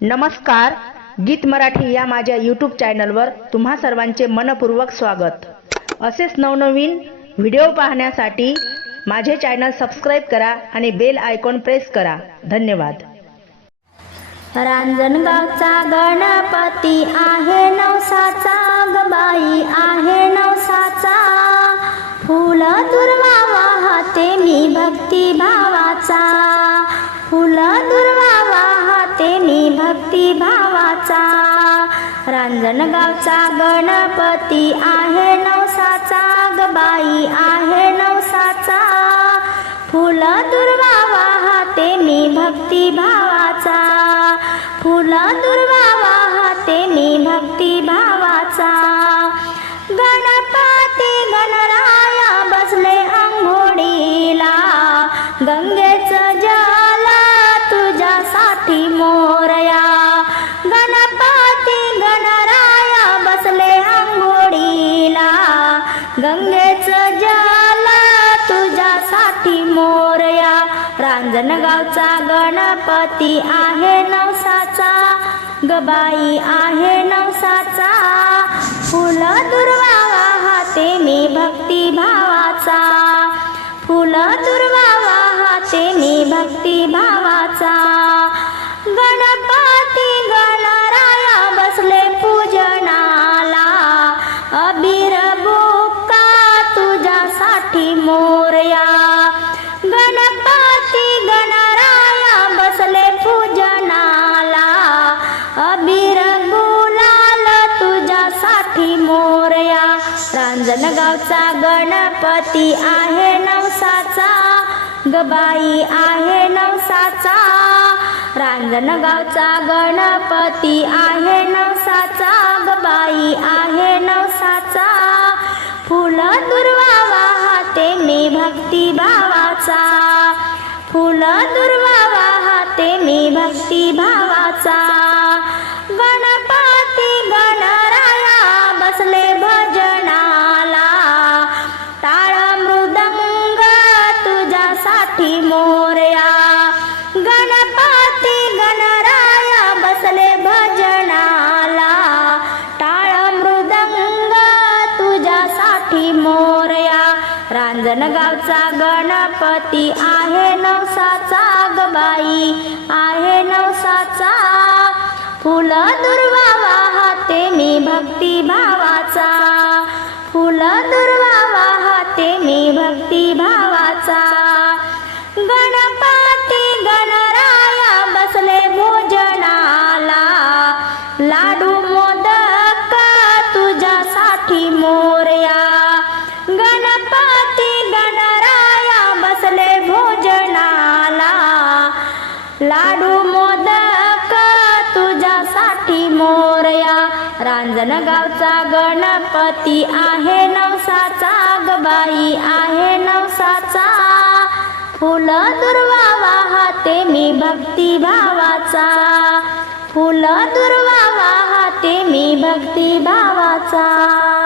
नमस्कार गीत मराठी या माझ्या यूट्यूब चॅनलवर तुम्हा सर्वांचे मनपूर्वक स्वागत. असेच नवनवीन व्हिडिओ पाहण्यासाठी माझे चॅनल सबस्क्राईब करा आणि बेल आयकॉन प्रेस करा. धन्यवाद. रांजणगावचा गणपती आहे नवसाचा गबाई आहे नवसाचा. फुल दुर्वा वाहते मी भक्ती भावाचा भक्ती भावाचा रांजणगावचा गणपती आहे नवसाचा. गबाई आहे नवसाचा. फुल दुर्वा वाहते मी भक्ती भावाचा. फुल दुर्वा सजला तुझ्यासाठी मोरया. रांजणगावचा गणपती आहे नवसाचा. गबाई आहे नवसाचा. फुल दुर्वा मोरया। गणपती गणराया बसले पूजनाला। अबीर गुलाल तुझ्यासाठी मोरया। रांजणगावचा गणपती आहे नवसाचा। गबाई आहे नवसाचा। रांजणगावचा गणपती चतुर्भावा हाते मी भक्ती भावाचा. रांजणगावचा गणपती आहे नवसाचा गबाई आहे नवसाचा. फुल दुर्वा वाहते मी भक्ती भावाचा. फुल दुर्वा वाहते मी भक्ती भावाचा. गणपती गणराया बसले भोजनाला. लाडू मोदक तुझ्यासाठी मोर रांजणगावचा गणपती आहे नवसाचा गबाई आहे नवसाचा. फुल दुर्वा वाहते मी भक्ती भावाचा. फुल दुर्वा वाहते मी भक्ती भावाचा.